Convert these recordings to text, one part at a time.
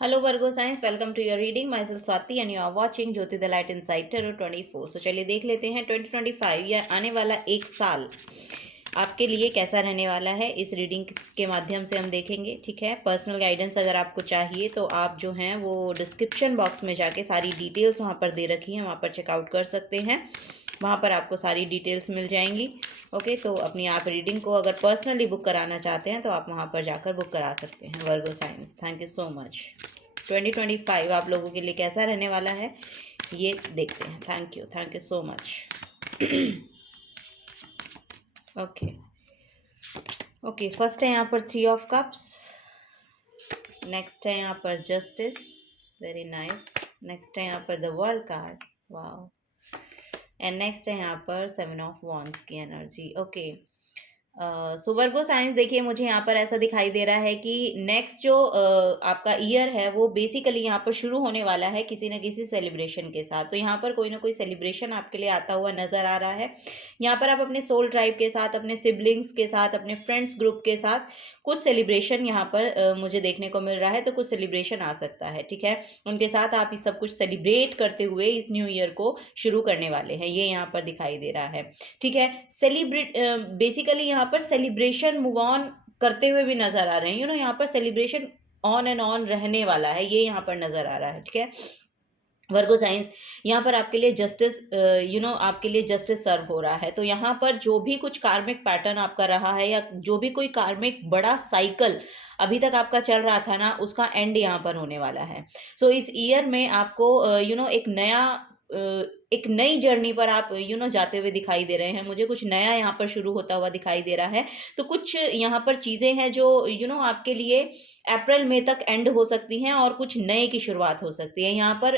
Hello Virgo Signs, welcome to your reading. Myself Swati and you are watching Jyoti the Light Inside Tarot 24. So चलिए देख लेते हैं 2025 या आने वाला एक साल आपके लिए कैसा रहने वाला है। इस रीडिंग के माध्यम से हम देखेंगे। ठीक है, पर्सनल गाइडेंस अगर आपको चाहिए तो आप जो हैं वो डिस्क्रिप्शन बॉक्स में जाके सारी डिटेल्स वहाँ पर दे रखी हैं, वहाँ पर चेकआउट कर सकते हैं। वहाँ पर आपको सारी डिटेल्स मिल जाएंगी। ओके, तो अपनी आप रीडिंग को अगर पर्सनली बुक कराना चाहते हैं तो आप वहाँ पर जाकर बुक करा सकते हैं। Vargo science, thank you so much. 2025 आप लोगों के लिए कैसा रहने वाला है ये देखते हैं। Thank you so much. Okay, first है यहाँ पर 3 ऑफ कप्स, नेक्स्ट है यहाँ पर जस्टिस, वेरी नाइस। नेक्स्ट है यहाँ पर the world card, wow. And next है यहाँ पर 7 ऑफ वॉन्ड्स की एनर्जी। ओके, सो वर्गो साइंस, देखिए मुझे यहाँ पर ऐसा दिखाई दे रहा है कि नेक्स्ट जो आपका ईयर है वो बेसिकली यहाँ पर शुरू होने वाला है किसी न किसी सेलिब्रेशन के साथ। तो यहाँ पर कोई ना कोई सेलिब्रेशन आपके लिए आता हुआ नज़र आ रहा है। यहाँ पर आप अपने सोल ट्राइब के साथ, अपने सिबलिंग्स के साथ, अपने फ्रेंड्स ग्रुप के साथ कुछ सेलिब्रेशन यहाँ पर मुझे देखने को मिल रहा है। तो कुछ सेलिब्रेशन आ सकता है, ठीक है। उनके साथ आप ये सब कुछ सेलिब्रेट करते हुए इस न्यू ईयर को शुरू करने वाले हैं, ये यहाँ पर दिखाई दे रहा है, ठीक है। सेलिब्रेट बेसिकली यहाँ पर सेलिब्रेशन मूव ऑन करते हुए भी नजर आ रहे हैं। यहाँ पर सेलिब्रेशन ऑन एंड ऑन रहने वाला है, ये यहाँ पर नजर आ रहा है, ठीक है। वर्गो साइंस, यहाँ पर आपके लिए जस्टिस आपके लिए जस्टिस सर्व हो रहा है। तो यहाँ पर जो भी कुछ कार्मिक पैटर्न आपका रहा है या जो भी कोई कार्मिक बड़ा साइकिल अभी तक आपका चल रहा था ना, उसका एंड यहाँ पर होने वाला है। सो इस ईयर में आपको एक नई जर्नी पर आप जाते हुए दिखाई दे रहे हैं। मुझे कुछ नया यहाँ पर शुरू होता हुआ दिखाई दे रहा है। तो कुछ यहाँ पर चीज़ें हैं जो आपके लिए अप्रैल मई तक एंड हो सकती हैं और कुछ नए की शुरुआत हो सकती है। यहाँ पर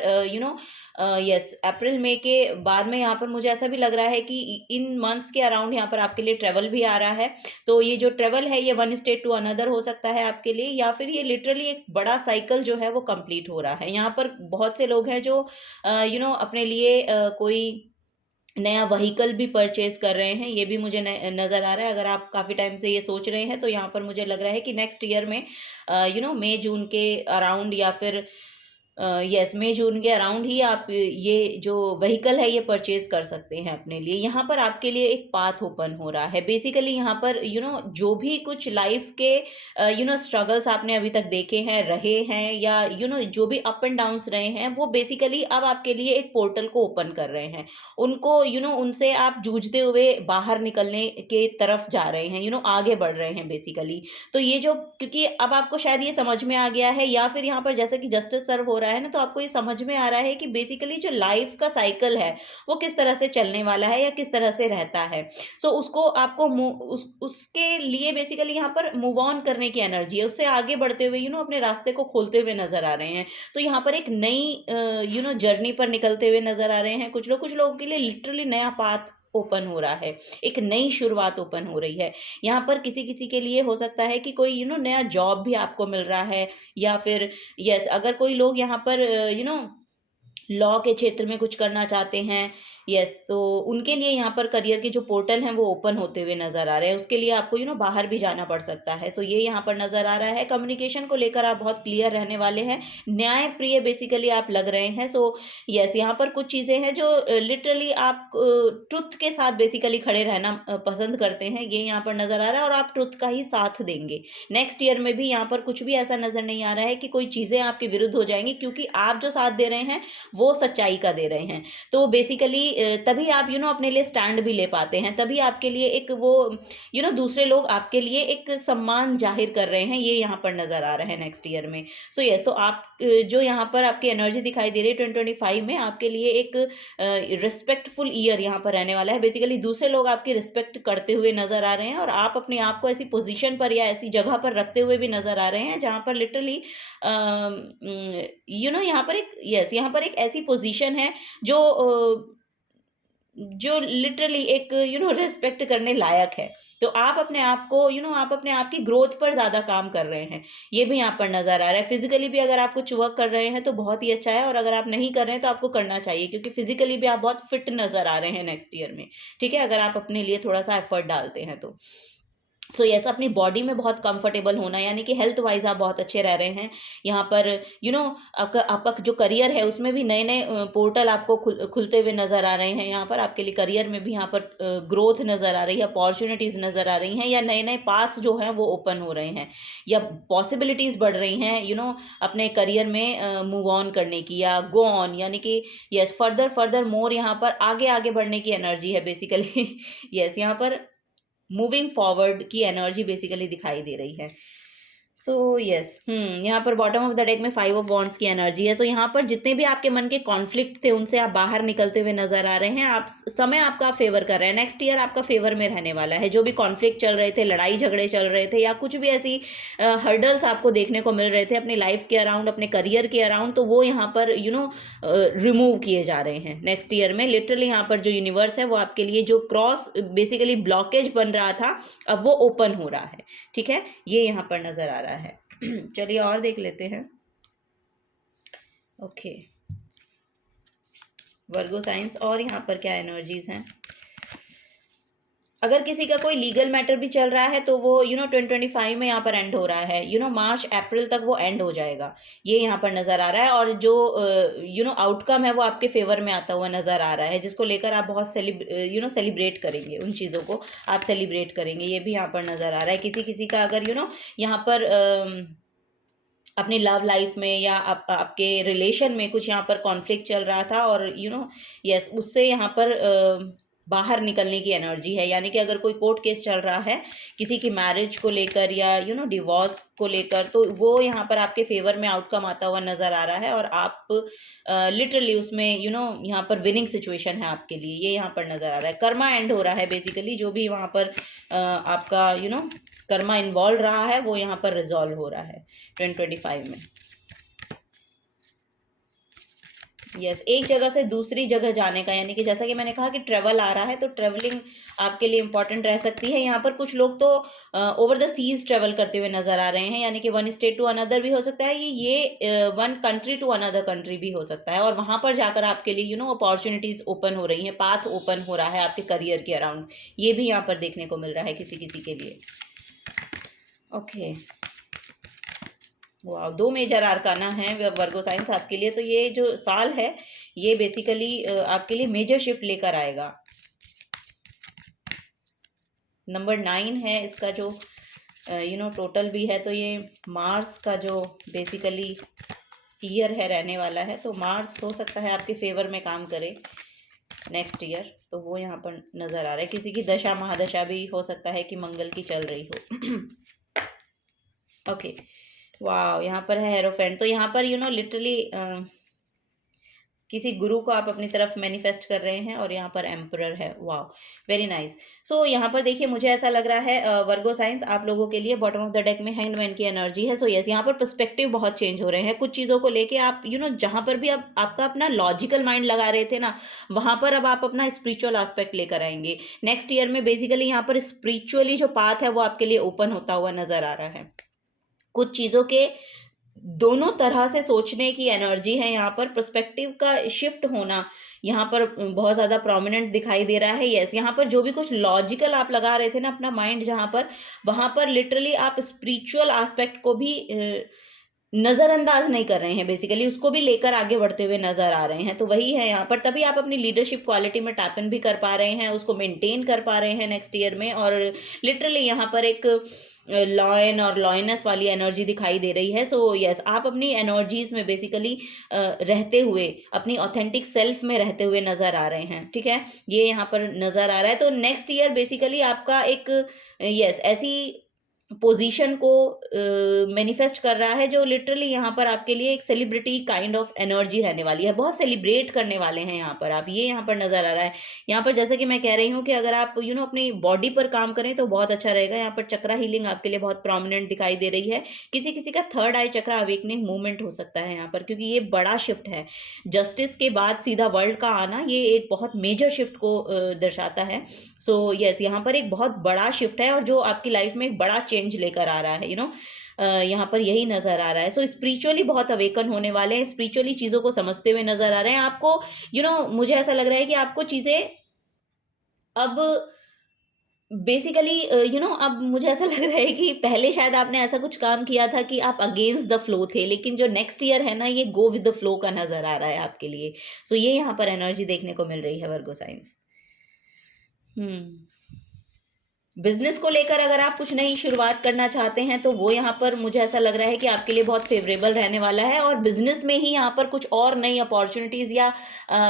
यस, अप्रैल मई के बाद में यहाँ पर मुझे ऐसा भी लग रहा है कि इन मंथ्स के अराउंड यहाँ पर आपके लिए ट्रेवल भी आ रहा है। तो ये जो ट्रेवल है ये वन स्टेट टू अनदर हो सकता है आपके लिए, या फिर ये लिटरली एक बड़ा साइकिल जो है वो कंप्लीट हो रहा है। यहाँ पर बहुत से लोग हैं जो अपने लिए कोई नया व्हीकल भी परचेज कर रहे हैं, ये भी मुझे नज़र आ रहा है। अगर आप काफ़ी टाइम से ये सोच रहे हैं तो यहाँ पर मुझे लग रहा है कि नेक्स्ट ईयर में मई जून के अराउंड या फिर यस मई जून के अराउंड ही आप ये जो व्हीकल है ये परचेज कर सकते हैं अपने लिए। यहाँ पर आपके लिए एक पाथ ओपन हो रहा है। बेसिकली यहाँ पर जो भी कुछ लाइफ के स्ट्रगल्स आपने अभी तक देखे हैं, रहे हैं, या जो भी अप एंड डाउन्स रहे हैं, वो बेसिकली अब आपके लिए एक पोर्टल को ओपन कर रहे हैं। उनको उनसे आप जूझते हुए बाहर निकलने के तरफ जा रहे हैं, आगे बढ़ रहे हैं बेसिकली। तो ये जो, क्योंकि अब आपको शायद ये समझ में आ गया है, या फिर यहाँ पर जैसे कि जस्टिस सर्व हो रहा है ना, तो आपको ये समझ में आ रहा है कि बेसिकली जो लाइफ का साइकिल है वो किस तरह से चलने वाला है या किस तरह से रहता है। सो उसको आपको उसके लिए बेसिकली यहाँ पर मूव ऑन करने की एनर्जी है, उससे आगे बढ़ते हुए अपने रास्ते को खोलते हुए नजर आ रहे हैं। तो यहाँ पर एक नई जर्नी पर निकलते हुए नजर आ रहे हैं कुछ लोगों के लिए लिटरली नया पाथ ओपन हो रहा है, एक नई शुरुआत ओपन हो रही है। यहाँ पर किसी किसी के लिए हो सकता है कि कोई नया जॉब भी आपको मिल रहा है, या फिर यस अगर कोई लोग यहाँ पर लॉ के क्षेत्र में कुछ करना चाहते हैं, यस तो उनके लिए यहाँ पर करियर के जो पोर्टल हैं वो ओपन होते हुए नजर आ रहे हैं। उसके लिए आपको बाहर भी जाना पड़ सकता है। सो ये यहाँ पर नजर आ रहा है। कम्युनिकेशन को लेकर आप बहुत क्लियर रहने वाले हैं, न्याय प्रिय बेसिकली आप लग रहे हैं। सो यस, यहाँ पर कुछ चीज़ें हैं जो लिटरली आप ट्रुथ के साथ बेसिकली खड़े रहना पसंद करते हैं, ये यहाँ पर नजर आ रहा है, और आप ट्रुथ का ही साथ देंगे। नेक्स्ट ईयर में भी यहाँ पर कुछ भी ऐसा नजर नहीं आ रहा है कि कोई चीज़ें आपके विरुद्ध हो जाएंगी, क्योंकि आप जो साथ दे रहे हैं वो सच्चाई का दे रहे हैं। तो बेसिकली तभी आप अपने लिए स्टैंड भी ले पाते हैं, तभी आपके लिए एक वो दूसरे लोग आपके लिए एक सम्मान जाहिर कर रहे हैं, ये यहाँ पर नजर आ रहा है नेक्स्ट ईयर में। सो यस, तो आप जो यहाँ पर आपकी एनर्जी दिखाई दे रही है 2025 में आपके लिए एक रिस्पेक्टफुल ईयर यहाँ पर रहने वाला है। बेसिकली दूसरे लोग आपकी रिस्पेक्ट करते हुए नजर आ रहे हैं, और आप अपने आप को ऐसी पोजीशन पर या ऐसी जगह पर रखते हुए भी नजर आ रहे हैं जहाँ पर लिटरली यहाँ पर एक ऐसी पोजीशन है जो लिटरली एक रिस्पेक्ट करने लायक है। तो आप अपने आप को आप अपने आप की ग्रोथ पर ज़्यादा काम कर रहे हैं, ये भी यहाँ पर नज़र आ रहा है। फिजिकली भी अगर आप कुछ वर्क कर रहे हैं तो बहुत ही अच्छा है, और अगर आप नहीं कर रहे हैं तो आपको करना चाहिए, क्योंकि फिजिकली भी आप बहुत फिट नज़र आ रहे हैं नेक्स्ट ईयर में, ठीक है, अगर आप अपने लिए थोड़ा सा एफर्ट डालते हैं तो। सो यस, अपनी बॉडी में बहुत कंफर्टेबल होना, यानी कि हेल्थ वाइज आप बहुत अच्छे रह रहे हैं यहाँ पर। आपका जो करियर है उसमें भी नए नए पोर्टल आपको खुलते हुए नज़र आ रहे हैं यहाँ पर। आपके लिए करियर में भी यहाँ पर ग्रोथ नज़र आ रही है, अपॉर्चुनिटीज़ नज़र आ रही हैं, या नए नए पाथ्स जो हैं वो ओपन हो रहे हैं, या पॉसिबिलिटीज़ बढ़ रही हैं अपने करियर में मूव ऑन करने की, या गो ऑन, यानी कि यस, फर्दर फर्दर मोर, यहाँ पर आगे आगे बढ़ने की एनर्जी है बेसिकली। यस, यहाँ पर मूविंग फॉरवर्ड की एनर्जी बेसिकली दिखाई दे रही है। सो यस, यहाँ पर बॉटम ऑफ द डेक में 5 ऑफ वॉन्ड्स की एनर्जी है। सो यहाँ पर जितने भी आपके मन के कॉन्फ्लिक्ट थे उनसे आप बाहर निकलते हुए नजर आ रहे हैं। आप समय आपका फेवर कर रहे हैं, नेक्स्ट ईयर आपका फेवर में रहने वाला है। जो भी कॉन्फ्लिक्ट चल रहे थे, लड़ाई झगड़े चल रहे थे, या कुछ भी ऐसी हर्डल्स आपको देखने को मिल रहे थे अपनी लाइफ के अराउंड, अपने करियर के अराउंड, तो वो यहाँ पर रिमूव किए जा रहे हैं नेक्स्ट ईयर में। लिटरली यहाँ पर जो यूनिवर्स है वो आपके लिए जो क्रॉस बेसिकली ब्लॉकेज बन रहा था, अब वो ओपन हो रहा है। ठीक है, ये यहाँ पर नजर आ रहा है। चलिए और देख लेते हैं। ओके, वर्गो साइंस और यहाँ पर क्या एनर्जीज हैं। अगर किसी का कोई लीगल मैटर भी चल रहा है तो वो 2025 में यहाँ पर एंड हो रहा है, मार्च अप्रैल तक वो एंड हो जाएगा, ये यहाँ पर नज़र आ रहा है। और जो आउटकम है वो आपके फेवर में आता हुआ नज़र आ रहा है, जिसको लेकर आप बहुत सेलिब्रेट करेंगे, उन चीज़ों को आप सेलिब्रेट करेंगे, ये भी यहाँ पर नज़र आ रहा है। किसी किसी का अगर यहाँ पर अपनी लव लाइफ में या आपके रिलेशन में कुछ यहाँ पर कॉन्फ्लिक्ट चल रहा था, और यस, उससे यहाँ पर बाहर निकलने की एनर्जी है। यानी कि अगर कोई कोर्ट केस चल रहा है किसी की मैरिज को लेकर या डिवोर्स को लेकर, तो वो यहाँ पर आपके फेवर में आउटकम आता हुआ नज़र आ रहा है, और आप लिटरली उसमें यहाँ पर विनिंग सिचुएशन है आपके लिए, ये यहाँ पर नज़र आ रहा है। कर्मा एंड हो रहा है बेसिकली, जो भी वहाँ पर आपका कर्मा इन्वॉल्व रहा है वो यहाँ पर रिजॉल्व हो रहा है 2025 में। यस, एक जगह से दूसरी जगह जाने का, यानी कि जैसा कि मैंने कहा कि ट्रेवल आ रहा है, तो ट्रेवलिंग आपके लिए इंपॉर्टेंट रह सकती है। यहाँ पर कुछ लोग तो ओवर द सीज ट्रेवल करते हुए नजर आ रहे हैं, यानी कि वन स्टेट टू अनदर भी हो सकता है, ये one country to another country भी हो सकता है, और वहाँ पर जाकर आपके लिए अपॉर्चुनिटीज ओपन हो रही हैं, पाथ ओपन हो रहा है आपके करियर के अराउंड, ये भी यहाँ पर देखने को मिल रहा है किसी किसी के लिए। ओके, वाह, 2 मेजर आर्काना है वर्गो साइंस आपके लिए। तो ये जो साल है ये बेसिकली आपके लिए मेजर शिफ्ट लेकर आएगा। नंबर 9 है इसका जो टोटल भी है, तो ये मार्स का जो बेसिकली ईयर है रहने वाला है, तो मार्स हो सकता है आपके फेवर में काम करे नेक्स्ट ईयर, तो वो यहाँ पर नज़र आ रहा है। किसी की दशा महादशा भी हो सकता है कि मंगल की चल रही हो। ओके, वाह, यहाँ पर है हेरोफेंट। तो यहाँ पर लिटरली किसी गुरु को आप अपनी तरफ मैनिफेस्ट कर रहे हैं, और यहाँ पर एम्परर है। वाह, वेरी नाइस। सो यहाँ पर देखिए, मुझे ऐसा लग रहा है वर्गो साइंस आप लोगों के लिए बॉटम ऑफ द डेक में हैंगमैन की एनर्जी है। सो यस, यहाँ पर पर्सपेक्टिव बहुत चेंज हो रहे हैं कुछ चीज़ों को लेके। आप जहाँ पर भी अब आपका अपना लॉजिकल माइंड लगा रहे थे ना, वहाँ पर अब आप अपना स्पिरिचुअल एस्पेक्ट लेकर आएंगे नेक्स्ट ईयर में। बेसिकली यहाँ पर स्पिरिचुअली जो पाथ है वो आपके लिए ओपन होता हुआ नजर आ रहा है। कुछ चीज़ों के दोनों तरह से सोचने की एनर्जी है, यहाँ पर पर्सपेक्टिव का शिफ्ट होना यहाँ पर बहुत ज़्यादा प्रोमिनेंट दिखाई दे रहा है। यस, यहाँ पर जो भी कुछ लॉजिकल आप लगा रहे थे ना अपना माइंड, जहाँ पर वहाँ पर लिटरली आप स्पिरिचुअल एस्पेक्ट को भी नज़रअंदाज नहीं कर रहे हैं, बेसिकली उसको भी लेकर आगे बढ़ते हुए नजर आ रहे हैं। तो वही है यहाँ पर, तभी आप अपनी लीडरशिप क्वालिटी में टैप इन भी कर पा रहे हैं, उसको मेंटेन कर पा रहे हैं नेक्स्ट ईयर में। और लिटरली यहाँ पर एक लॉयन और लॉयनेस वाली एनर्जी दिखाई दे रही है। सो यस, आप अपनी एनर्जीज में बेसिकली रहते हुए, अपनी ऑथेंटिक सेल्फ में रहते हुए नज़र आ रहे हैं। ठीक है, ये यहाँ पर नज़र आ रहा है। तो नेक्स्ट ईयर बेसिकली आपका एक यस ऐसी पोजीशन को मैनिफेस्ट कर रहा है जो लिटरली यहाँ पर आपके लिए एक सेलिब्रिटी काइंड ऑफ एनर्जी रहने वाली है। बहुत सेलिब्रेट करने वाले हैं यहाँ पर आप, ये यहाँ पर नज़र आ रहा है। यहाँ पर जैसे कि मैं कह रही हूँ कि अगर आप अपनी बॉडी पर काम करें तो बहुत अच्छा रहेगा। यहाँ पर चक्रा हीलिंग आपके लिए बहुत प्रोमिनेंट दिखाई दे रही है। किसी किसी का थर्ड आई चक्रा अवेकनिंग मूवमेंट हो सकता है यहाँ पर, क्योंकि ये बड़ा शिफ्ट है। जस्टिस के बाद सीधा वर्ल्ड का आना, ये एक बहुत मेजर शिफ्ट को दर्शाता है। सो यस, यहाँ पर एक बहुत बड़ा शिफ्ट है, और जो आपकी लाइफ में एक बड़ा चेंज लेकर आ रहा है। यहाँ पर यही नजर आ रहा है। सो स्पिरिचुअली बहुत अवेकन होने वाले हैं, स्पिरिचुअली चीज़ों को समझते हुए नजर आ रहे हैं आपको। मुझे ऐसा लग रहा है कि आपको चीज़ें अब बेसिकली अब मुझे ऐसा लग रहा है कि पहले शायद आपने ऐसा कुछ काम किया था कि आप अगेंस्ट द फ्लो थे, लेकिन जो नेक्स्ट ईयर है ना, ये गो विद द फ्लो का नज़र आ रहा है आपके लिए। सो ये यहाँ पर एनर्जी देखने को मिल रही है वर्गो साइंस। हुँ। बिज़नेस को लेकर अगर आप कुछ नई शुरुआत करना चाहते हैं, तो वो यहाँ पर मुझे ऐसा लग रहा है कि आपके लिए बहुत फ़ेवरेबल रहने वाला है, और बिज़नेस में ही यहाँ पर कुछ और नई अपॉर्च्युनिटीज़ या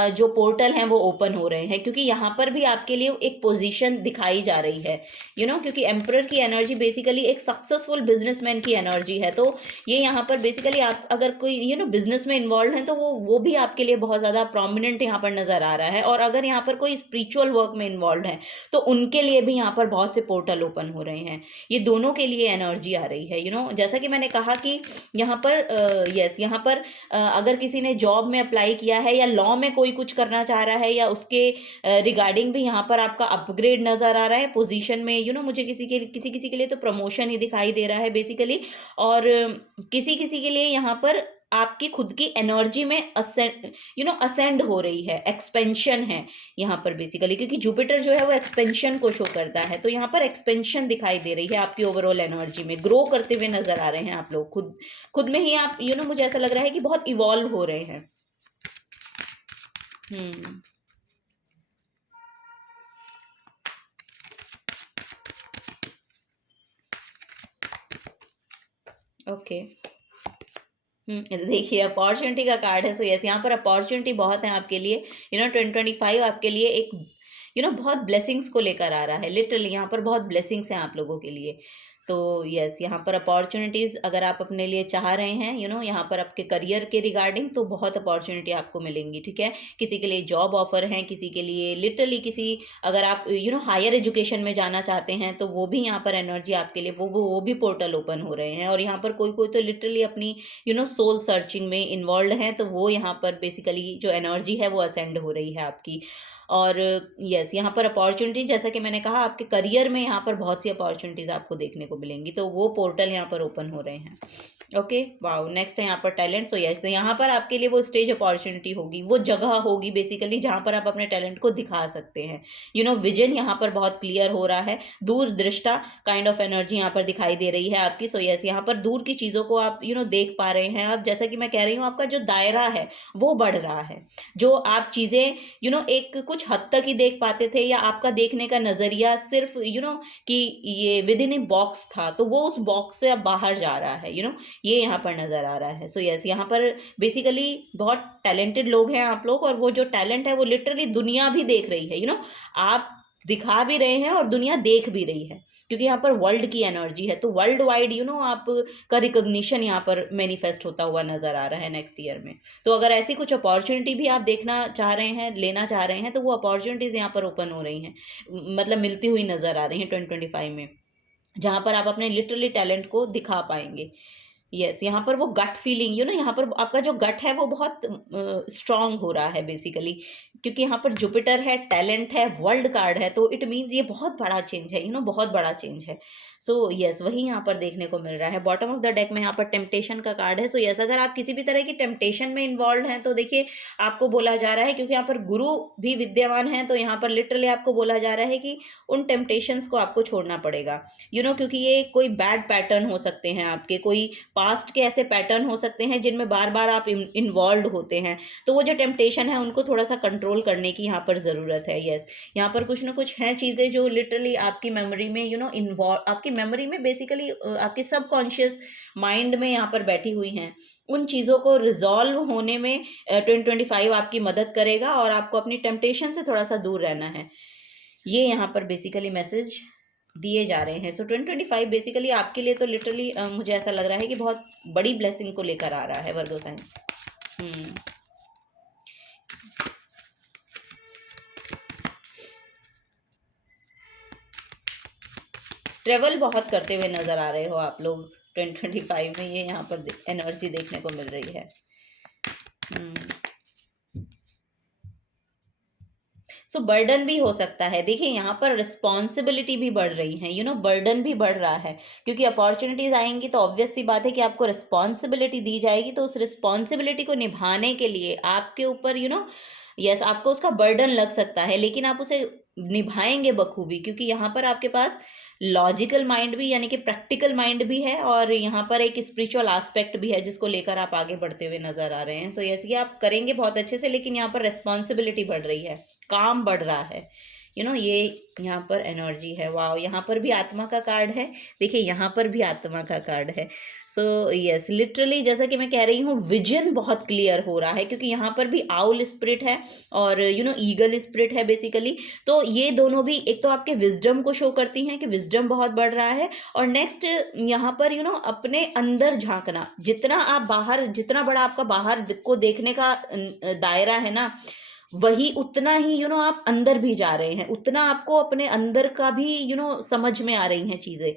जो पोर्टल हैं वो ओपन हो रहे हैं, क्योंकि यहाँ पर भी आपके लिए एक पोज़ीशन दिखाई जा रही है। क्योंकि एम्परर की एनर्जी बेसिकली एक सक्सेसफुल बिज़नेसमैन की एनर्जी है, तो ये यहाँ पर बेसिकली आप अगर कोई बिज़नेस में इन्वॉल्व हैं, तो वो भी आपके लिए बहुत ज़्यादा प्रोमिनेंट यहाँ पर नज़र आ रहा है, और अगर यहाँ पर कोई स्पिरिचुअल वर्क में इन्वॉल्व है, तो उनके लिए भी यहाँ पर बहुत से पोर्टल ओपन हो रहे हैं। ये दोनों के लिए एनर्जी आ रही है। जैसा कि मैंने कहा कि यहाँ पर यस, यहाँ पर अगर किसी ने जॉब में अप्लाई किया है या लॉ में कोई कुछ करना चाह रहा है, या उसके रिगार्डिंग भी यहाँ पर आपका अपग्रेड नज़र आ रहा है पोजीशन में। मुझे किसी किसी के लिए तो प्रमोशन ही दिखाई दे रहा है बेसिकली, और किसी किसी के लिए यहाँ पर आपकी खुद की एनर्जी में असेंड हो रही है, एक्सपेंशन है यहाँ पर बेसिकली, क्योंकि जुपिटर जो है वो एक्सपेंशन को शो करता है, तो यहाँ पर एक्सपेंशन दिखाई दे रही है आपकी ओवरऑल एनर्जी में। ग्रो करते हुए नजर आ रहे हैं आप लोग, खुद खुद में ही आप मुझे ऐसा लग रहा है कि बहुत इवॉल्व हो रहे हैं। हम्म। ओके। देखिए अपॉर्चुनिटी का कार्ड है, सो यस, यहाँ पर अपॉर्चुनिटी बहुत है आपके लिए। 2025 आपके लिए एक बहुत ब्लेसिंग्स को लेकर आ रहा है। लिटरली यहाँ पर बहुत ब्लेसिंग्स हैं आप लोगों के लिए। तो यस, यहाँ पर अपॉर्चुनिटीज़ अगर आप अपने लिए चाह रहे हैं, यहाँ पर आपके करियर के रिगार्डिंग, तो बहुत अपॉर्चुनिटी आपको मिलेंगी, ठीक है। किसी के लिए जॉब ऑफर है, किसी के लिए लिटरली अगर आप हायर एजुकेशन में जाना चाहते हैं, तो वो भी यहाँ पर एनर्जी आपके लिए, वो भी पोर्टल ओपन हो रहे हैं। और यहाँ पर कोई कोई तो लिटरली अपनी सोल सर्चिंग में इन्वॉल्व हैं, तो वो यहाँ पर बेसिकली जो एनर्जी है वो असेंड हो रही है आपकी। और यस, यहाँ पर अपॉर्चुनिटी, जैसा कि मैंने कहा, आपके करियर में यहाँ पर बहुत सी अपॉर्चुनिटीज़ आपको देखने को मिलेंगी, तो वो पोर्टल यहाँ पर ओपन हो रहे हैं। Okay, wow. नेक्स्ट है यहाँ पर टैलेंट। सो यस, यहाँ पर आपके लिए वो स्टेज अपॉर्चुनिटी होगी, वो जगह होगी बेसिकली जहाँ पर आप अपने टैलेंट को दिखा सकते हैं। विजन यहाँ पर बहुत क्लियर हो रहा है, दूरदृष्टा काइंड ऑफ एनर्जी यहाँ पर दिखाई दे रही है आपकी। सो यस, यहाँ पर दूर की चीज़ों को आप देख पा रहे हैं। अब जैसा कि मैं कह रही हूँ, आपका जो दायरा है वो बढ़ रहा है। जो आप चीज़ें एक कुछ हद तक ही देख पाते थे, या आपका देखने का नज़रिया सिर्फ कि ये विद इन ए बॉक्स था, तो वो उस बॉक्स से अब बाहर जा रहा है। ये यहाँ पर नज़र आ रहा है। सो यस, यहाँ पर बेसिकली बहुत टैलेंटेड लोग हैं आप लोग, और वो जो टैलेंट है वो लिटरली दुनिया भी देख रही है। आप दिखा भी रहे हैं और दुनिया देख भी रही है, क्योंकि यहाँ पर वर्ल्ड की एनर्जी है, तो वर्ल्ड वाइड आप का रिकॉग्निशन यहाँ पर मैनिफेस्ट होता हुआ नज़र आ रहा है नेक्स्ट ईयर में। तो अगर ऐसी कुछ अपॉर्चुनिटी भी आप देखना चाह रहे हैं, लेना चाह रहे हैं, तो वो अपॉर्चुनिटीज़ यहाँ पर ओपन हो रही हैं, मतलब मिलती हुई नज़र आ रही हैं 2025 में, जहाँ पर आप अपने लिटरली टैलेंट को दिखा पाएंगे। यस, यहाँ पर वो गट फीलिंग, यहाँ पर आपका जो गट है वो बहुत स्ट्रांग हो रहा है बेसिकली, क्योंकि यहाँ पर जुपिटर है, टैलेंट है, वर्ल्ड कार्ड है, तो इट मीन्स ये बहुत बड़ा चेंज है, बहुत बड़ा चेंज है। सो यस, वही यहाँ पर देखने को मिल रहा है। बॉटम ऑफ द डेक में यहाँ पर टेम्पटेशन का कार्ड है। सो यस, अगर आप किसी भी तरह की टेम्पटेशन में इन्वॉल्व हैं, तो देखिए आपको बोला जा रहा है, क्योंकि यहाँ पर गुरु भी विद्यमान है, तो यहाँ पर लिटरली आपको बोला जा रहा है कि उन टेम्पटेशंस को आपको छोड़ना पड़ेगा। क्योंकि ये कोई बैड पैटर्न हो सकते हैं आपके, कोई पास्ट के ऐसे पैटर्न हो सकते हैं जिनमें बार बार आप इन्वॉल्व होते हैं, तो वो जो टेम्पटेशन है उनको थोड़ा सा कंट्रोल करने की यहाँ पर ज़रूरत है। यस, यहाँ पर कुछ ना कुछ हैं चीज़ें जो लिटरली आपकी मेमोरी में इन्वॉल्व, आपकी मेमोरी में बेसिकली आपके सबकॉन्शियस माइंड में यहाँ पर बैठी हुई हैं। उन चीज़ों को रिजॉल्व होने में 2025 आपकी मदद करेगा, और आपको अपनी टेम्पटेशन से थोड़ा सा दूर रहना है। ये यहाँ पर बेसिकली मैसेज दिए जा रहे हैं। सो 2025 बेसिकली आपके लिए तो लिटरली मुझे ऐसा लग रहा है कि बहुत बड़ी ब्लेसिंग को लेकर आ रहा है वर्गो साइंस। ट्रेवल बहुत करते हुए नज़र आ रहे हो आप लोग 2025 में, ये यहाँ पर एनर्जी देखने को मिल रही है। सो बर्डन भी हो सकता है। देखिए यहाँ पर रिस्पॉन्सिबिलिटी भी बढ़ रही है, बर्डन भी बढ़ रहा है, क्योंकि अपॉर्चुनिटीज़ आएंगी तो ऑब्वियस सी बात है कि आपको रिस्पॉन्सिबिलिटी दी जाएगी, तो उस रिस्पॉन्सिबिलिटी को निभाने के लिए आपके ऊपर यस, आपको उसका बर्डन लग सकता है, लेकिन आप उसे निभाएंगे बखूबी, क्योंकि यहाँ पर आपके पास लॉजिकल माइंड भी यानी कि प्रैक्टिकल माइंड भी है, और यहाँ पर एक स्पिरिचुअल एस्पेक्ट भी है जिसको लेकर आप आगे बढ़ते हुए नजर आ रहे हैं। सो यस, ये आप करेंगे बहुत अच्छे से, लेकिन यहाँ पर रिस्पॉन्सिबिलिटी बढ़ रही है, काम बढ़ रहा है, ये यहाँ पर एनर्जी है। वाह, यहाँ पर भी आत्मा का कार्ड है, देखिए यहाँ पर भी आत्मा का कार्ड है। सो यस, लिटरली जैसा कि मैं कह रही हूँ, विजन बहुत क्लियर हो रहा है, क्योंकि यहाँ पर भी आउल स्पिरिट है और ईगल स्पिरिट है बेसिकली। तो ये दोनों भी एक तो आपके विजडम को शो करती हैं कि विजडम बहुत बढ़ रहा है, और नेक्स्ट यहाँ पर अपने अंदर झांकना, जितना आप बाहर, जितना बड़ा आपका बाहर को देखने का दायरा है ना, वही उतना ही आप अंदर भी जा रहे हैं, उतना आपको अपने अंदर का भी समझ में आ रही हैं चीज़ें।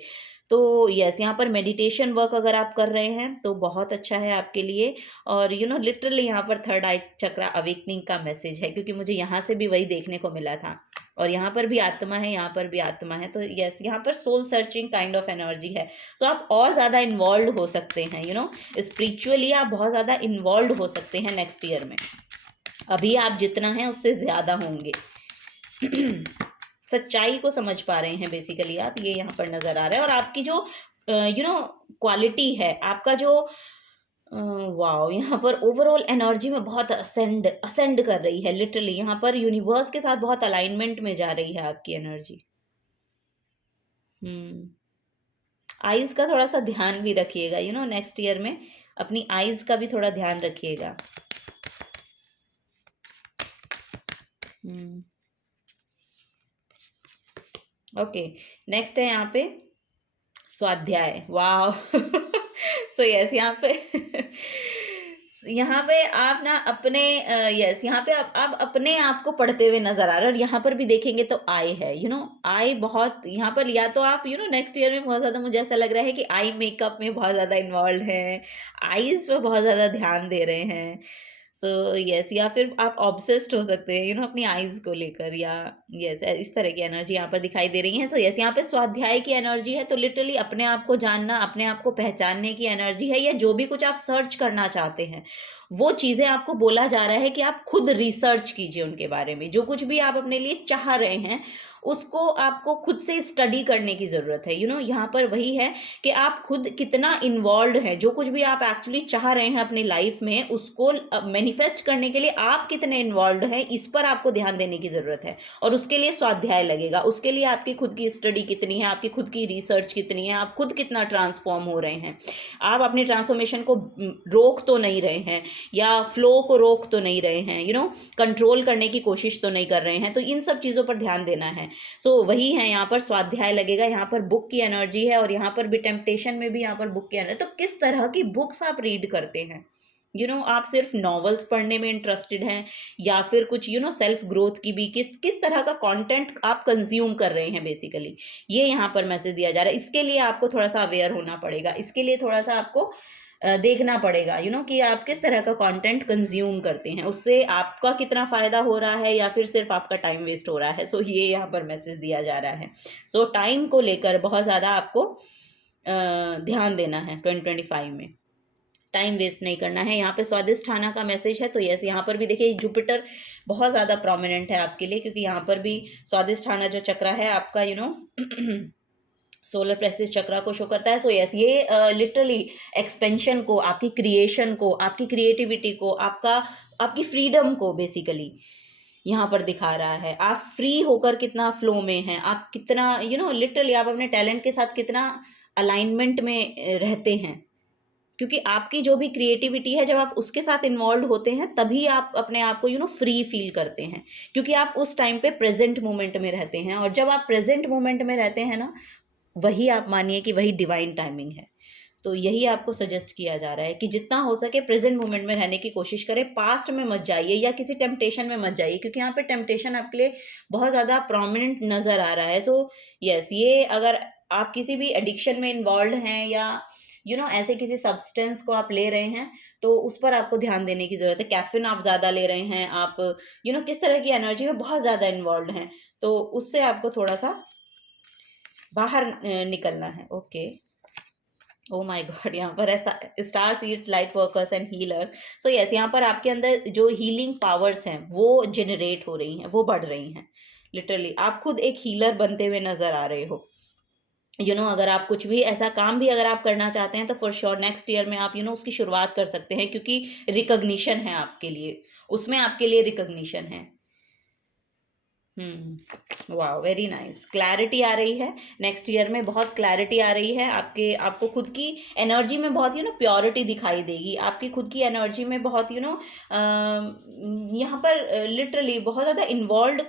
तो यस, यहाँ पर मेडिटेशन वर्क अगर आप कर रहे हैं तो बहुत अच्छा है आपके लिए। और लिटरली यहाँ पर थर्ड आई चक्रा अवेकनिंग का मैसेज है, क्योंकि मुझे यहाँ से भी वही देखने को मिला था, और यहाँ पर भी आत्मा है, यहाँ पर भी आत्मा है। तो यस, यहाँ पर soul searching kind of energy है। सो आप और ज़्यादा इन्वॉल्व हो सकते हैं, स्पिरिचुअली आप बहुत ज़्यादा इन्वॉल्व हो सकते हैं नेक्स्ट ईयर में। अभी आप जितना है उससे ज़्यादा होंगे। सच्चाई को समझ पा रहे हैं बेसिकली आप, ये यहाँ पर नज़र आ रहा है। और आपकी जो क्वालिटी है, आपका जो वाओ, यहाँ पर ओवरऑल एनर्जी में बहुत असेंड कर रही है, लिटरली यहाँ पर यूनिवर्स के साथ बहुत अलाइनमेंट में जा रही है आपकी एनर्जी। आईज का थोड़ा सा ध्यान भी रखिएगा, नेक्स्ट ईयर में अपनी आईज का भी थोड़ा ध्यान रखिएगा। ओके, नेक्स्ट है यहाँ पे स्वाध्याय। वाह। सो यस, यहाँ पे आप ना अपने यस, यहाँ पे आप अपने आप को पढ़ते हुए नजर आ रहे हैं। और यहाँ पर भी देखेंगे तो आई है, आई बहुत यहाँ पर, या तो आप नेक्स्ट ईयर में बहुत ज़्यादा, मुझे ऐसा लग रहा है कि आई मेकअप में बहुत ज़्यादा इन्वॉल्व हैं, आईज पर बहुत ज़्यादा ध्यान दे रहे हैं। सो यस, या फिर आप ऑब्सेस्ड हो सकते हैं अपनी आईज को लेकर, या यस, इस तरह की एनर्जी यहाँ पर दिखाई दे रही है। सो यस, यहाँ पे स्वाध्याय की एनर्जी है, तो लिटरली अपने आप को जानना, अपने आप को पहचानने की एनर्जी है, या जो भी कुछ आप सर्च करना चाहते हैं वो चीज़ें आपको बोला जा रहा है कि आप खुद रिसर्च कीजिए उनके बारे में। जो कुछ भी आप अपने लिए चाह रहे हैं उसको आपको खुद से स्टडी करने की ज़रूरत है। यहाँ पर वही है कि आप खुद कितना इन्वॉल्व हैं, जो कुछ भी आप एक्चुअली चाह रहे हैं अपनी लाइफ में उसको मैनिफेस्ट करने के लिए आप कितने इन्वॉल्व हैं, इस पर आपको ध्यान देने की ज़रूरत है। और उसके लिए स्वाध्याय लगेगा, उसके लिए आपकी खुद की स्टडी कितनी है, आपकी खुद की रिसर्च कितनी है, आप खुद कितना ट्रांसफॉर्म हो रहे हैं, आप अपनी ट्रांसफॉर्मेशन को रोक तो नहीं रहे हैं, या फ्लो को रोक तो नहीं रहे हैं, कंट्रोल करने की कोशिश तो नहीं कर रहे हैं। तो इन सब चीज़ों पर ध्यान देना है। सो वही है, यहाँ पर स्वाध्याय लगेगा, यहाँ पर बुक की एनर्जी है, और यहाँ पर भी टेम्पटेशन में भी यहाँ पर बुक की एनर्जी। तो किस तरह की बुक्स आप रीड करते हैं, आप सिर्फ नॉवेल्स पढ़ने में इंटरेस्टेड हैं, या फिर कुछ सेल्फ ग्रोथ की भी, किस तरह का कंटेंट आप कंज्यूम कर रहे हैं बेसिकली, ये यहाँ पर मैसेज दिया जा रहा है। इसके लिए आपको थोड़ा सा अवेयर होना पड़ेगा, इसके लिए थोड़ा सा आपको देखना पड़ेगा कि आप किस तरह का कंटेंट कंज्यूम करते हैं, उससे आपका कितना फ़ायदा हो रहा है या फिर सिर्फ आपका टाइम वेस्ट हो रहा है। सो ये यहाँ पर मैसेज दिया जा रहा है। सो टाइम को लेकर बहुत ज़्यादा आपको ध्यान देना है 2025 में, टाइम वेस्ट नहीं करना है। यहाँ पे स्वादिष्ठाना का मैसेज है, तो यस, यहाँ पर भी देखिए जुपिटर बहुत ज़्यादा प्रोमिनेंट है आपके लिए, क्योंकि यहाँ पर भी स्वादिष्ठाना जो चक्र है आपका सोलर प्लेक्सस चक्रा को शो करता है। सो यस, ये लिटरली एक्सपेंशन को, आपकी क्रिएशन को, आपकी क्रिएटिविटी को, आपकी फ्रीडम को बेसिकली यहाँ पर दिखा रहा है। आप फ्री होकर कितना फ्लो में हैं, आप कितना लिटरली आप अपने टैलेंट के साथ कितना अलाइनमेंट में रहते हैं, क्योंकि आपकी जो भी क्रिएटिविटी है, जब आप उसके साथ इन्वॉल्व होते हैं तभी आप अपने आप को फ्री फील करते हैं, क्योंकि आप उस टाइम पे प्रेजेंट मोमेंट में रहते हैं। और जब आप प्रेजेंट मोमेंट में रहते हैं ना, वही आप मानिए कि वही डिवाइन टाइमिंग है। तो यही आपको सजेस्ट किया जा रहा है कि जितना हो सके प्रेजेंट मोमेंट में रहने की कोशिश करें, पास्ट में मत जाइए या किसी टेम्पटेशन में मत जाइए, क्योंकि यहाँ पे टेम्पटेशन आपके लिए बहुत ज़्यादा प्रोमिनेंट नज़र आ रहा है। सो यस, ये अगर आप किसी भी एडिक्शन में इन्वॉल्व हैं, या ऐसे किसी सब्सटेंस को आप ले रहे हैं, तो उस पर आपको ध्यान देने की ज़रूरत है। कैफीन आप ज़्यादा ले रहे हैं, आप किस तरह की एनर्जी में बहुत ज़्यादा इन्वॉल्व हैं, तो उससे आपको थोड़ा सा बाहर निकलना है। ओके, ओ माय गॉड, यहाँ पर ऐसा star seeds, light workers and healers. So yes, यहाँ पर आपके अंदर जो हीलिंग पावर्स हैं वो जनरेट हो रही हैं, वो बढ़ रही हैं। लिटरली आप खुद एक हीलर बनते हुए नज़र आ रहे हो। अगर आप कुछ भी ऐसा काम भी अगर आप करना चाहते हैं तो फॉर श्योर नेक्स्ट ईयर में आप उसकी शुरुआत कर सकते हैं, क्योंकि रिकॉग्निशन है आपके लिए, उसमें आपके लिए रिकॉग्निशन है। वाह, वेरी नाइस। क्लैरिटी आ रही है नेक्स्ट ईयर में, बहुत क्लैरिटी आ रही है आपको खुद की एनर्जी में बहुत प्योरिटी दिखाई देगी। आपकी खुद की एनर्जी में बहुत यहाँ पर लिटरली बहुत ज़्यादा इन्वॉल्व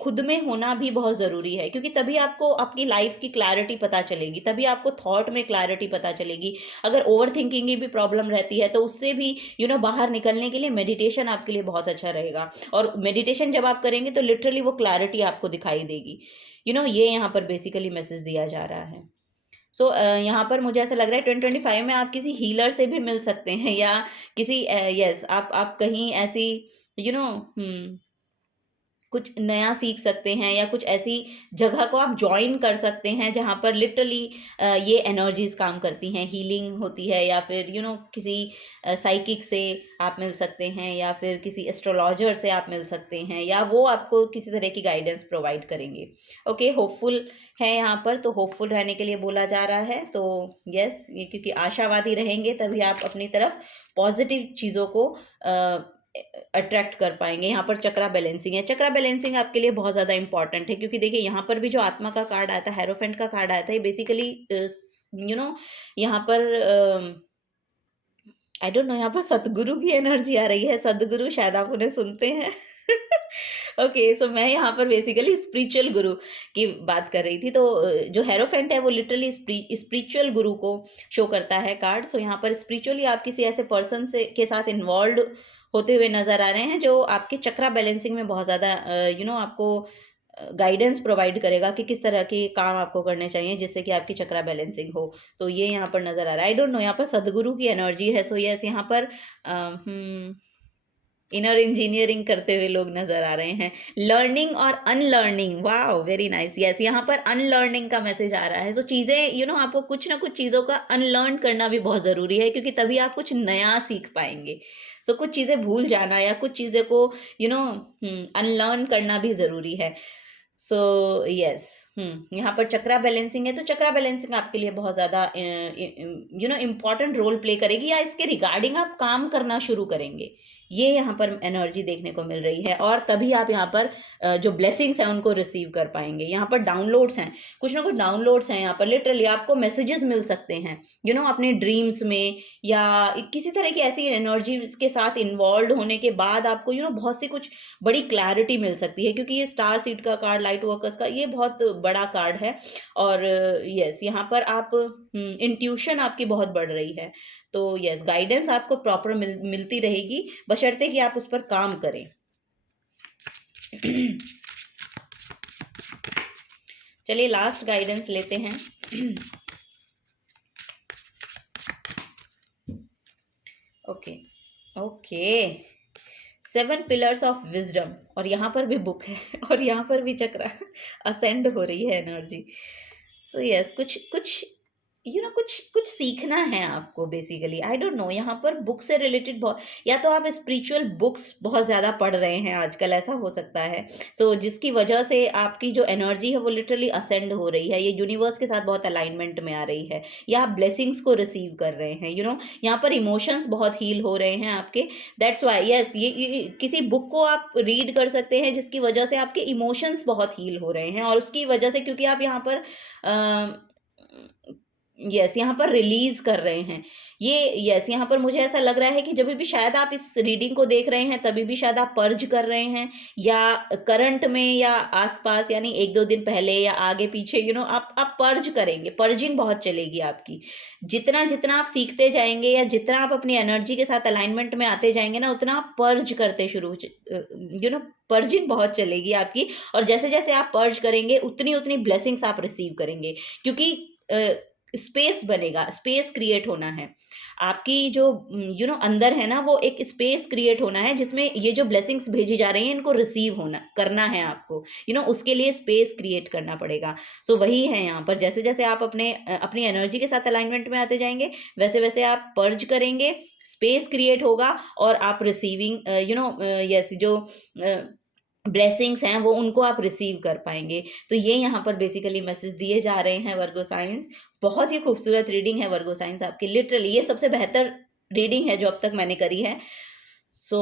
खुद में होना भी बहुत ज़रूरी है, क्योंकि तभी आपको आपकी लाइफ की क्लैरिटी पता चलेगी, तभी आपको थॉट में क्लैरिटी पता चलेगी। अगर ओवर थिंकिंग की भी प्रॉब्लम रहती है तो उससे भी बाहर निकलने के लिए मेडिटेशन आपके लिए बहुत अच्छा रहेगा। और मेडिटेशन जब आप करेंगे तो लिटरली वो क्लैरिटी आपको दिखाई देगी। ये यहाँ पर बेसिकली मैसेज दिया जा रहा है। सो यहाँ पर मुझे ऐसा लग रहा है 2025 में आप किसी हीलर से भी मिल सकते हैं, या किसी यस आप कहीं ऐसी यू नो कुछ नया सीख सकते हैं, या कुछ ऐसी जगह को आप ज्वाइन कर सकते हैं जहाँ पर लिटरली ये एनर्जीज काम करती हैं, हीलिंग होती है, या फिर किसी साइकिक से आप मिल सकते हैं, या फिर किसी एस्ट्रोलॉजर से आप मिल सकते हैं, या वो आपको किसी तरह की गाइडेंस प्रोवाइड करेंगे। ओके, होपफुल है यहाँ पर, तो होपफुल रहने के लिए बोला जा रहा है। तो यस, ये क्योंकि आशावादी रहेंगे तभी आप अपनी तरफ पॉजिटिव चीज़ों को अट्रैक्ट कर पाएंगे। यहाँ पर चक्रा बैलेंसिंग है, चक्रा बैलेंसिंग आपके लिए बहुत ज़्यादा इंपॉर्टेंट है, क्योंकि देखिए यहाँ पर भी जो आत्मा का कार्ड आया था, हेरोफेंट का कार्ड आया था, ये बेसिकली यहाँ पर आई डोंट नो, यहाँ पर सतगुरु की एनर्जी आ रही है। सदगुरु शायद आप उन्हें सुनते हैं। ओके, सो मैं यहाँ पर बेसिकली स्पिरिचुअल गुरु की बात कर रही थी। तो जो हेरोफेंट है वो लिटरली स्पिरिचुअल गुरु को शो करता है कार्ड। सो यहाँ पर स्पिरिचुअली आप किसी ऐसे पर्सन से के साथ इन्वॉल्व होते हुए नज़र आ रहे हैं जो आपके चक्रा बैलेंसिंग में बहुत ज़्यादा आपको गाइडेंस प्रोवाइड करेगा कि किस तरह के काम आपको करने चाहिए जिससे कि आपकी चक्रा बैलेंसिंग हो। तो ये यहाँ पर नज़र आ रहा है। आई डोंट नो, यहाँ पर सदगुरु की एनर्जी है। सो यस, यहाँ पर इनर इंजीनियरिंग करते हुए लोग नजर आ रहे हैं। लर्निंग और अनलर्निंग, वाह वेरी नाइस। यस, यहाँ पर अनलर्निंग का मैसेज आ रहा है। सो चीज़ें आपको कुछ ना कुछ चीज़ों का अनलर्न करना भी बहुत ज़रूरी है, क्योंकि तभी आप कुछ नया सीख पाएंगे। सो कुछ चीज़ें भूल जाना या कुछ चीज़ें को अनलर्न करना भी ज़रूरी है। सो यस, यहाँ पर चक्रा बैलेंसिंग है, तो चक्रा बैलेंसिंग आपके लिए बहुत ज़्यादा इम्पॉर्टेंट रोल प्ले करेगी, या इसके रिगार्डिंग आप काम करना शुरू करेंगे। ये यहाँ पर एनर्जी देखने को मिल रही है, और तभी आप यहाँ पर जो ब्लेसिंग्स हैं उनको रिसीव कर पाएंगे। यहाँ पर डाउनलोड्स हैं, कुछ ना कुछ डाउनलोड्स हैं। यहाँ पर लिटरली आपको मैसेजेस मिल सकते हैं अपने ड्रीम्स में, या किसी तरह की ऐसी एनर्जी के साथ इन्वॉल्व होने के बाद आपको बहुत सी कुछ बड़ी क्लैरिटी मिल सकती है, क्योंकि ये स्टार सीड का कार्ड, लाइट वर्कर्स का, ये बहुत बड़ा कार्ड है। और यस, यहाँ पर आप इंट्यूशन आपकी बहुत बढ़ रही है। तो यस, गाइडेंस आपको प्रॉपर मिलती रहेगी, बशर्ते कि आप उस पर काम करें। चलिए लास्ट गाइडेंस लेते हैं। Okay okay, 7 pillars of wisdom, और यहाँ पर भी बुक है, और यहाँ पर भी चक्र असेंड हो रही है एनर्जी। सो यस, कुछ कुछ कुछ सीखना है आपको बेसिकली। आई डोंट नो, यहाँ पर बुक से रिलेटेड बहुत, या तो आप स्पिरिचुअल बुक्स बहुत ज़्यादा पढ़ रहे हैं आजकल, ऐसा हो सकता है। सो जिसकी वजह से आपकी जो एनर्जी है वो लिटरली असेंड हो रही है, ये यूनिवर्स के साथ बहुत अलाइनमेंट में आ रही है, या आप ब्लेसिंग्स को रिसीव कर रहे हैं। यहाँ पर इमोशंस बहुत हील हो रहे हैं आपके। दैट्स वाई यस, ये किसी बुक को आप रीड कर सकते हैं जिसकी वजह से आपके इमोशंस बहुत हील हो रहे हैं, और उसकी वजह से, क्योंकि आप यहाँ पर यस यहाँ पर रिलीज कर रहे हैं ये। यस, यहाँ पर मुझे ऐसा लग रहा है कि जब भी शायद आप इस रीडिंग को देख रहे हैं तभी भी शायद आप पर्ज कर रहे हैं, या करंट में, या आसपास, यानी 1-2 दिन पहले या आगे पीछे आप पर्ज करेंगे। पर्जिंग बहुत चलेगी आपकी। जितना जितना आप सीखते जाएंगे, या जितना आप अपनी एनर्जी के साथ अलाइनमेंट में आते जाएंगे ना, उतना आप पर्ज करते पर्जिंग बहुत चलेगी आपकी। और जैसे जैसे आप पर्ज करेंगे उतनी उतनी ब्लेसिंग्स आप रिसीव करेंगे, क्योंकि स्पेस बनेगा, स्पेस क्रिएट होना है आपकी जो अंदर है ना, वो एक स्पेस क्रिएट होना है जिसमें ये जो ब्लेसिंग्स भेजी जा रही हैं इनको रिसीव करना है आपको। उसके लिए स्पेस क्रिएट करना पड़ेगा। सो वही है यहाँ पर, जैसे जैसे आप अपनी एनर्जी के साथ अलाइनमेंट में आते जाएंगे, वैसे वैसे आप पर्ज करेंगे, स्पेस क्रिएट होगा, और आप रिसीविंग यस जो ब्लेसिंग्स हैं वो उनको आप रिसीव कर पाएंगे। तो ये यहाँ पर बेसिकली मैसेज दिए जा रहे हैं वर्गो साइंस। बहुत ही खूबसूरत रीडिंग है वर्गो साइंस आपकी, लिटरली ये सबसे बेहतर रीडिंग है जो अब तक मैंने करी है। सो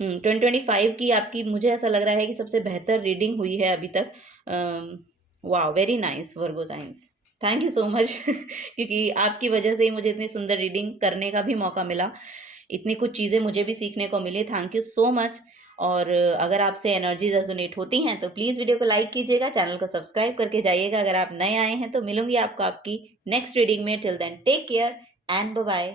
2025 की आपकी मुझे ऐसा लग रहा है कि सबसे बेहतर रीडिंग हुई है अभी तक। वाह, very nice Virgo science, thank you so much क्योंकि आपकी वजह से ही मुझे इतनी सुंदर रीडिंग करने का भी मौका मिला, इतनी कुछ चीज़ें मुझे भी सीखने को मिली। Thank you so much. और अगर आपसे एनर्जी रेजोनेट होती हैं तो प्लीज़ वीडियो को लाइक कीजिएगा, चैनल को सब्सक्राइब करके जाइएगा अगर आप नए आए हैं। तो मिलूंगी आपको आपकी नेक्स्ट रीडिंग में। Till then take care and bye bye.